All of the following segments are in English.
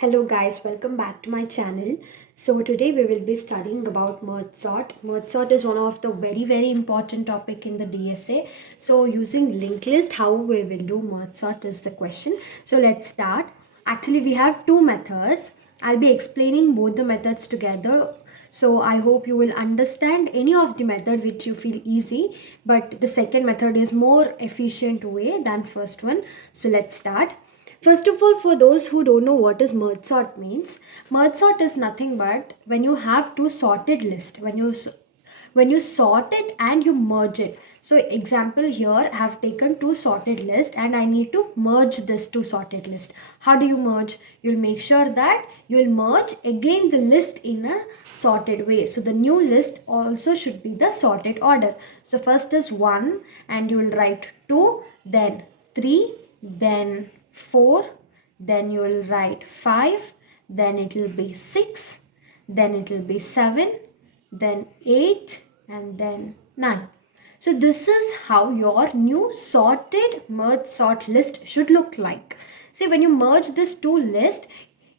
Hello guys, welcome back to my channel. So today we will be studying about merge sort. Merge sort is one of the very important topic in the DSA. So using linked list, how we will do merge sort is the question. So let's start. Actually we have two methods. I'll be explaining both the methods together. So I hope you will understand any of the method which you feel easy. But the second method is more efficient way than first one. So let's start. First of all, for those who don't know what is merge sort means, merge sort is nothing but when you have two sorted list, when you sort it and you merge it. So example here, I have taken two sorted list and I need to merge this two sorted list. How do you merge? You'll make sure that you'll merge again the list in a sorted way. So the new list also should be the sorted order. So first is 1 and you will write 2, then 3, then 4, then you will write 5, then it will be 6, then it will be 7, then 8, and then 9. So this is how your new sorted merge sort list should look like. See, when you merge this two list,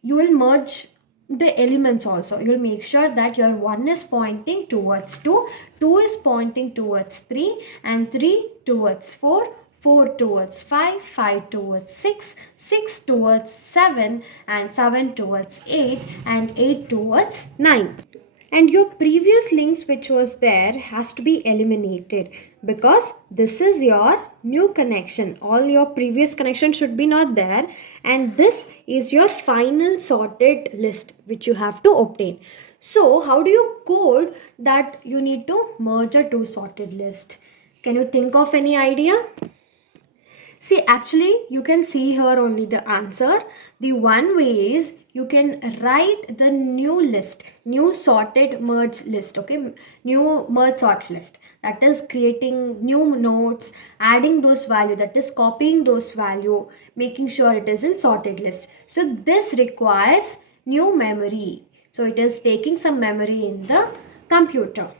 you will merge the elements also. You will make sure that your 1 is pointing towards 2, 2 is pointing towards 3, and 3 towards 4, 4 towards 5, 5 towards 6, 6 towards 7, and 7 towards 8, and 8 towards 9. And your previous links which was there has to be eliminated because this is your new connection. All your previous connection should be not there, and this is your final sorted list which you have to obtain. So how do you code that you need to merge a two sorted list? Can you think of any idea? See, actually, you can see here only the answer. The one way is you can write the new list, new sorted merge list, okay? New merge sort list. That is creating new nodes, adding those value, that is copying those value, making sure it is in sorted list. So this requires new memory. So it is taking some memory in the computer.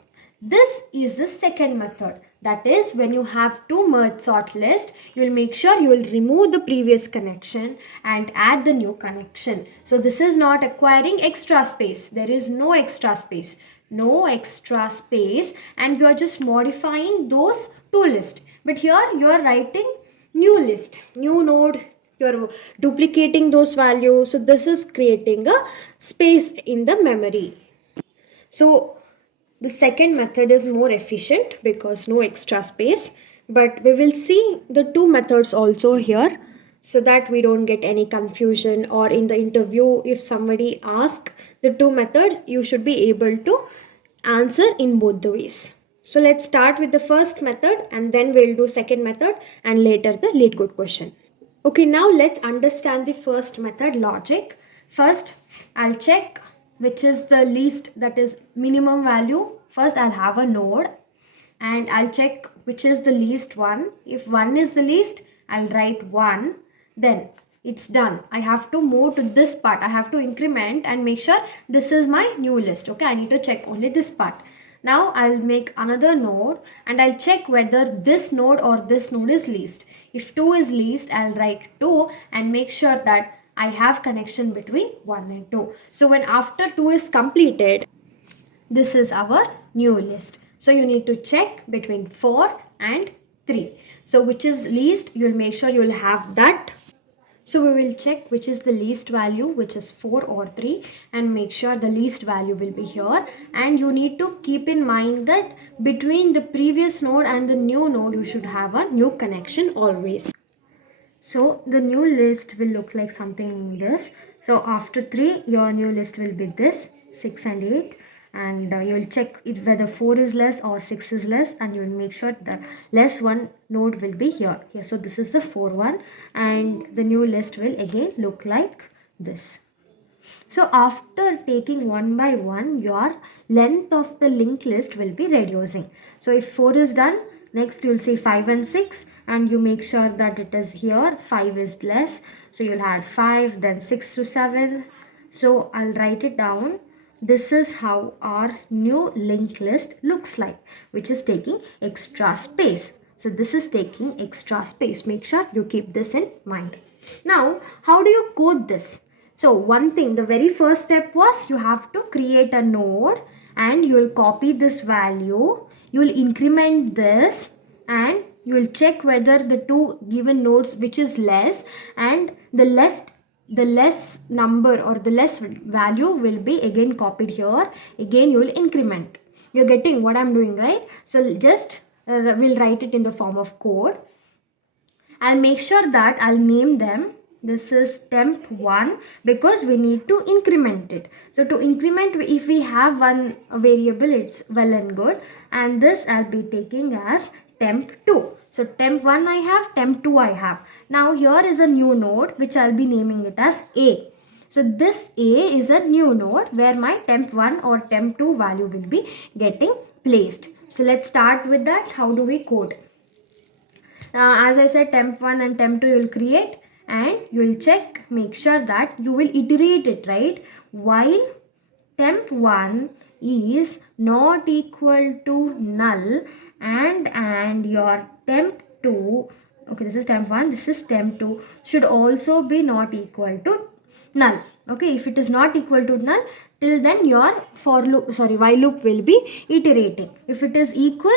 This is the second method. That is, when you have two merge sort list, you will make sure you will remove the previous connection and add the new connection. So this is not acquiring extra space. There is no extra space. No extra space, and you are just modifying those two lists. But here you are writing new list, new node. You are duplicating those values. So this is creating a space in the memory. So the second method is more efficient because no extra space, but we will see the two methods also here so that we don't get any confusion, or in the interview if somebody asks the two methods, you should be able to answer in both the ways. So let's start with the first method and then we'll do second method and later the lead code question. Okay, now let's understand the first method logic. First, I'll check which is the least, that is minimum value. First, I'll have a node and I'll check which is the least one. If 1 is the least, I'll write 1. Then it's done. I have to move to this part. I have to increment and make sure this is my new list. Okay, I need to check only this part. Now I'll make another node and I'll check whether this node or this node is least. If 2 is least, I'll write 2 and make sure that I have connection between 1 and 2. So when after 2 is completed, this is our new list. So you need to check between 4 and 3. So which is least, you'll make sure you'll have that. So we will check which is the least value, which is 4 or 3, and make sure the least value will be here. And you need to keep in mind that between the previous node and the new node, you should have a new connection always. So the new list will look like something like this. So after 3, your new list will be this, 6 and 8. And you will check it whether 4 is less or 6 is less, and you will make sure the less one node will be here. So this is the 4 one, and the new list will again look like this. So after taking one by one, your length of the linked list will be reducing. So if 4 is done, next you will see 5 and 6, and you make sure that it is here. 5 is less, so you'll add 5, then 6 to 7. So I'll write it down. This is how our new linked list looks like, which is taking extra space. So this is taking extra space. Make sure you keep this in mind. Now, how do you code this? So one thing, the very first step was you have to create a node and you will copy this value, you will increment this, and you will check whether the two given nodes which is less, and the less number or the less value will be again copied here. Again you will increment. You're getting what I'm doing, right? So just we'll write it in the form of code. I'll make sure that I'll name them. This is temp1 because we need to increment it. So to increment, if we have one variable, it's well and good. And this I'll be taking as temp2. So temp1 I have, temp2 I have. Now here is a new node which I'll be naming it as A. So this A is a new node where my temp1 or temp2 value will be getting placed. So let's start with that. How do we code? As I said, temp1 and temp2 you will create and you will check, make sure that you will iterate it, right? While temp1 is not equal to null and your temp2, okay, this is temp1, this is temp2, should also be not equal to null. Okay, if it is not equal to null, till then your while loop will be iterating. If it is equal,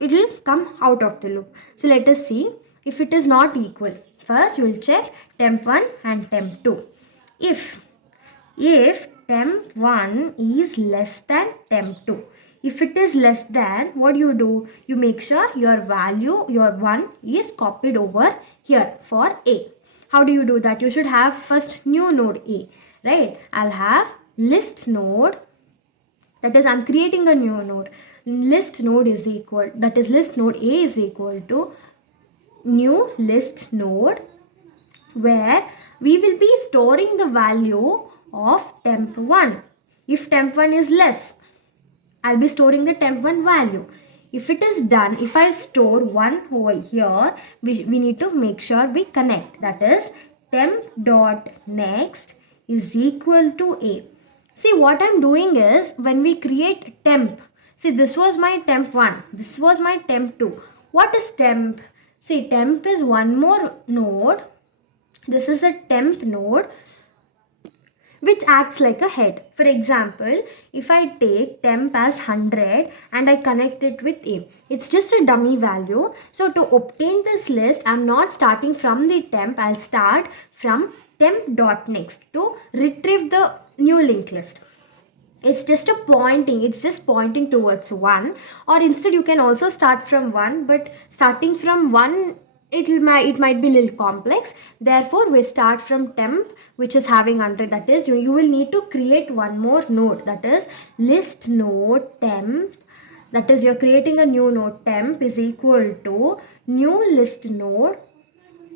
it will come out of the loop. So let us see if it is not equal. First you will check temp1 and temp2. If temp1 is less than temp2, if it is less than, what do? You make sure your value, your 1 is copied over here for A. How do you do that? You should have first new node A, right? I'll have list node, that is I'm creating a new node. List node is equal, that is list node A is equal to new list node, where we will be storing the value of temp1. If temp1 is less, I'll be storing the temp1 value. If it is done, if I store 1 over here, we need to make sure we connect. That is temp.next is equal to A. See, what I'm doing is, when we create temp, see, this was my temp1, this was my temp2. What is temp? See, temp is one more node. This is a temp node which acts like a head. For example, if I take temp as 100 and I connect it with A, it's just a dummy value. So to obtain this list, I'm not starting from the temp, I'll start from temp.next to retrieve the new linked list. It's just pointing towards 1, or instead you can also start from 1, but starting from 1 it might be a little complex. Therefore we start from temp which is having 100. That is, you will need to create one more node, that is list node temp. That is, you're creating a new node, temp is equal to new list node,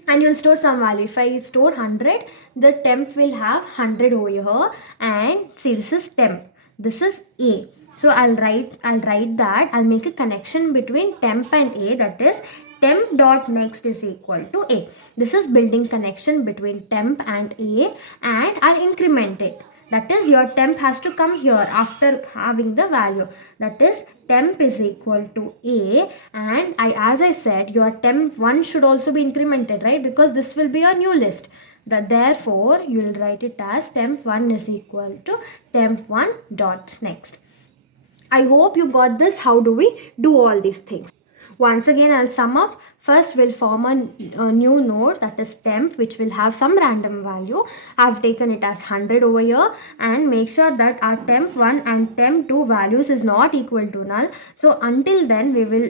and you'll store some value. If I store 100, the temp will have 100 over here, and see, this is temp, this is A. So I'll write that, I'll make a connection between temp and A, that is temp.next is equal to A. This is building connection between temp and A, and I'll increment it. That is, your temp has to come here after having the value. That is, temp is equal to A, and as I said, your temp1 should also be incremented, right? Because this will be your new list. Therefore, you will write it as temp1 is equal to temp1 dot next. I hope you got this. How do we do all these things? Once again, I'll sum up. First, we'll form a new node, that is temp, which will have some random value. I've taken it as 100 over here, and make sure that our temp1 and temp2 values is not equal to null. So until then, we will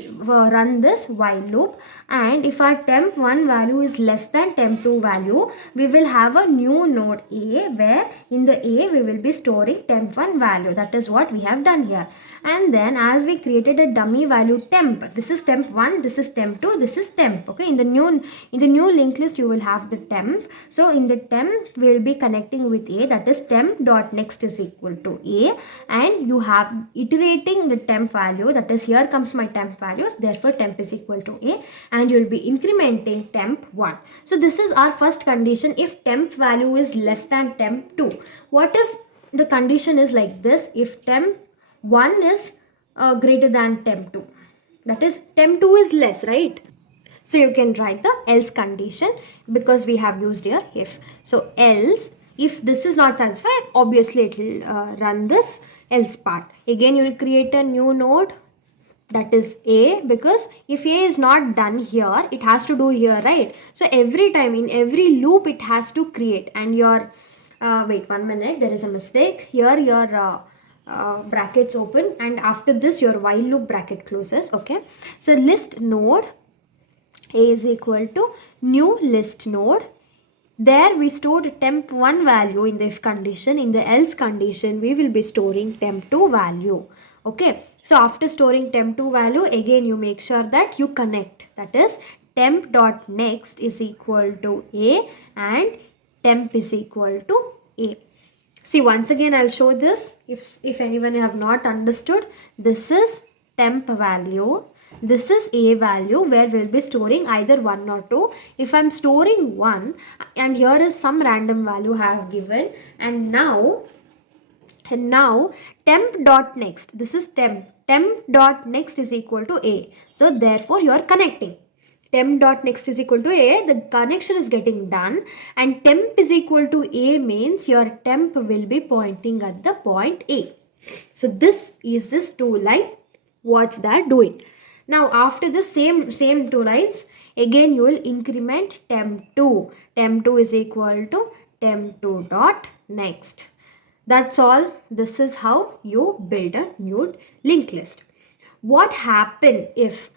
run this while loop, and if our temp1 value is less than temp2 value, we will have a new node A, where in the A we will be storing temp1 value. That is what we have done here. And then, as we created a dummy value temp, this is temp1, this is temp2, this is temp. Okay, in the new linked list you will have the temp. So in the temp we will be connecting with A, that is temp.next is equal to A, and you have iterating the temp value, that is, here comes my temp values, therefore temp is equal to A, and you will be incrementing temp1. So this is our first condition, if temp value is less than temp2. What if the condition is like this? If temp1 is greater than temp2, that is temp2 is less, right? So you can write the else condition, because we have used here if. So else If this is not satisfied, obviously it will run this else part. Again, you will create a new node, that is A, because if A is not done here, it has to do here, right? So every time in every loop it has to create. And your wait 1 minute, there is a mistake here. Your brackets open, and after this your while loop bracket closes. Okay, so list node A is equal to new list node. There we stored temp1 value in the if condition. In the else condition, we will be storing temp2 value. Okay, so after storing temp2 value, again you make sure that you connect. That is temp.next is equal to A and temp is equal to A. See, once again I'll show this. If anyone have not understood, this is temp value. This is A value where we'll be storing either 1 or 2. If I'm storing 1 and here is some random value I have given, and now temp.next, this is temp.next is equal to A. So therefore you are connecting. Temp.next is equal to A, the connection is getting done, and temp is equal to A means your temp will be pointing at the point A. So this is this 2 line, what's that doing. Now after the same 2 lines, again you will increment temp2. Temp2 is equal to temp2 dot next. That's all. This is how you build a new linked list. What happen if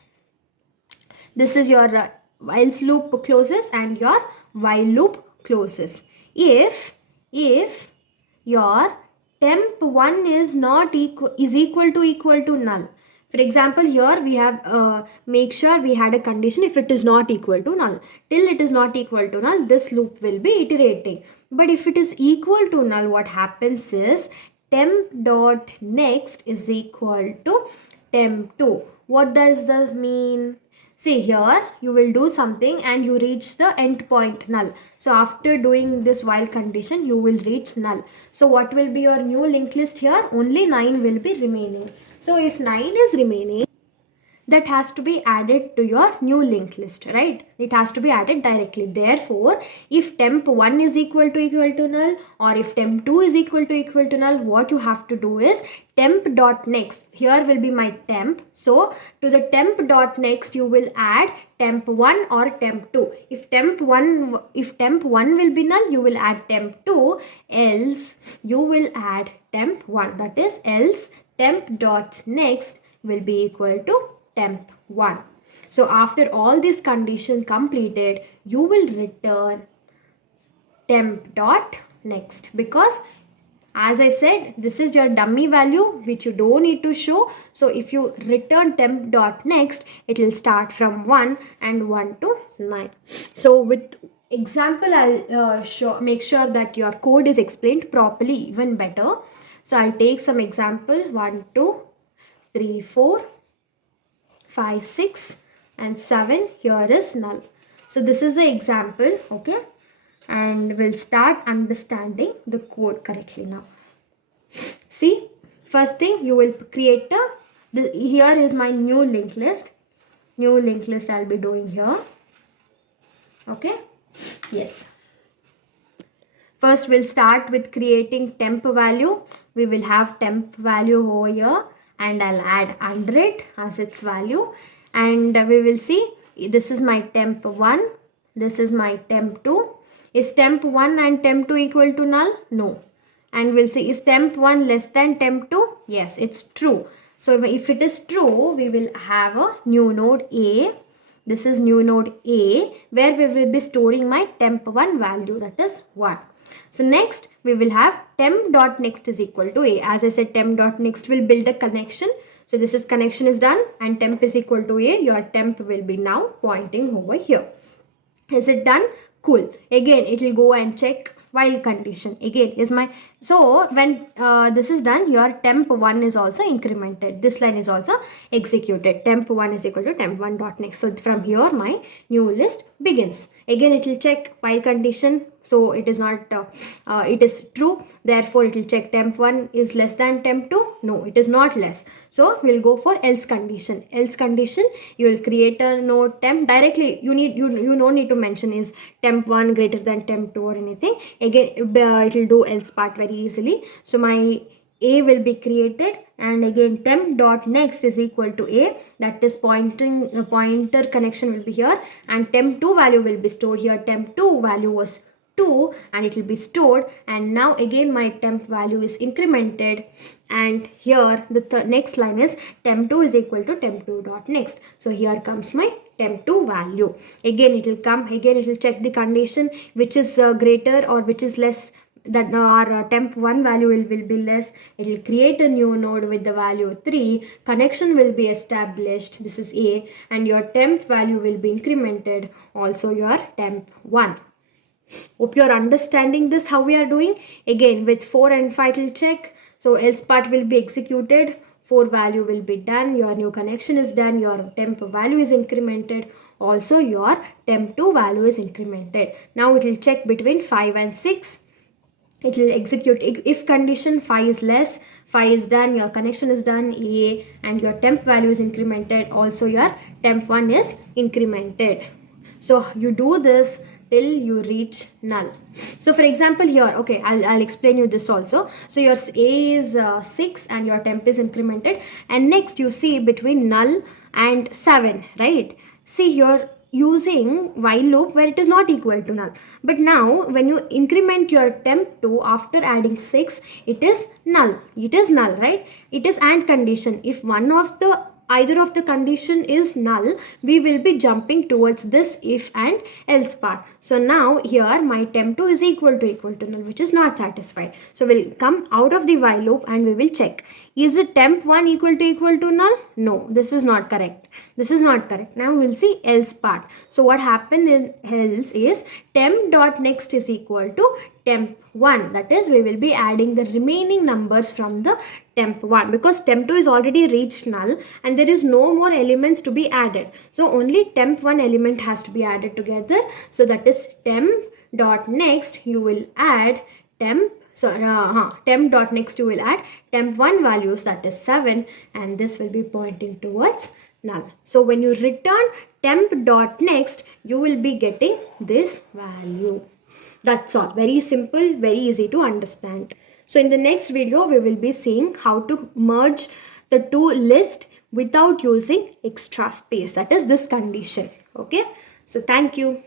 this is your whilst loop closes and your while loop closes? If your temp1 is not equal to null. For example, here we have make sure we had a condition if it is not equal to null. Till it is not equal to null, this loop will be iterating. But if it is equal to null, what happens is temp.next is equal to temp2. What does that mean? See, here you will do something and you reach the endpoint null. So after doing this while condition, you will reach null. So what will be your new linked list here? Only 9 will be remaining. So if 9 is remaining, that has to be added to your new linked list, right? It has to be added directly. Therefore, if temp1 is equal to null, or if temp2 is equal to null, what you have to do is temp.next. Here will be my temp. So to the temp.next, you will add temp1 or temp2. If temp1 will be null, you will add temp2. Else you will add temp1. That is, else temp.next will be equal to temp1. So after all these conditions completed, you will return temp.next, because as I said, this is your dummy value which you don't need to show. So if you return temp.next, it will start from 1 and 1 to 9. So with example, I'll make sure that your code is explained properly, even better. So I'll take some example. 1, 2, 3, 4, 5, 6 and 7. Here is null. So this is the example, okay, and we'll start understanding the code correctly now. See, first thing you will create here is my new linked list. New linked list I'll be doing here. Okay, yes. First we'll start with creating temp value. We will have temp value over here, and I'll add under it as its value, and we will see this is my temp1, this is my temp2. Is temp1 and temp2 equal to null? No. And we'll see, is temp1 less than temp2? Yes, it's true. So if it is true, we will have a new node A. This is new node A, where we will be storing my temp1 value, that is 1. So next we will have temp.next is equal to A. As I said, temp.next will build a connection. So this is connection is done and temp is equal to A. Your temp will be now pointing over here. Is it done? Cool. Again, it will go and check while condition. Again, is my, so when this is done, your temp1 is also incremented. This line is also executed. Temp1 is equal to temp1.next. So from here, my new list begins. Again, it will check while condition. so it is not it is true, therefore it will check temp1 is less than temp2. No, it is not less, so we'll go for else condition. Else condition, you will create a node temp directly. You no need to mention is temp1 greater than temp2 or anything. Again it will do else part very easily. So my a will be created, and again temp dot next is equal to a, that is pointer connection will be here, and temp2 value will be stored here. Temp2 value was 2 and it will be stored, and now again my temp value is incremented, and here the next line is temp2 is equal to temp2 dot next. So here comes my temp2 value. Again it will come, again it will check the condition which is greater or which is less, that our temp1 value will be less. It will create a new node with the value 3, connection will be established, this is a, and your temp value will be incremented, also your temp1. Hope you are understanding this how we are doing. Again with 4 and 5 will check, so else part will be executed, 4 value will be done, your new connection is done, your temp value is incremented, also your temp2 value is incremented. Now it will check between 5 and 6. It will execute if condition 5 is less, 5 is done, your connection is done, a, and your temp value is incremented, also your temp1 is incremented. So you do this till you reach null. So for example here, okay, I'll explain you this also. So your a is 6 and your temp is incremented, and next you see between null and 7, right? See here, using while loop where it is not equal to null, but now when you increment your temp2 after adding 6, it is null, right? It is AND condition. If one of the either of the condition is null, we will be jumping towards this if and else part. So now here my temp2 is equal to null, which is not satisfied. So we'll come out of the while loop and we will check, is it temp1 equal to null? No, this is not correct. This is not correct. Now we'll see else part. So what happened in else is temp dot next is equal to temp1, that is we will be adding the remaining numbers from the temp1, because temp2 is already reached null and there is no more elements to be added, so only temp1 element has to be added together. So that is temp dot next you will add temp dot next you will add temp1 values, that is 7, and this will be pointing towards null. So when you return temp dot next, you will be getting this value. That's all. Very simple, very easy to understand. So in the next video, we will be seeing how to merge the two lists without using extra space, that is this condition. Okay. So thank you.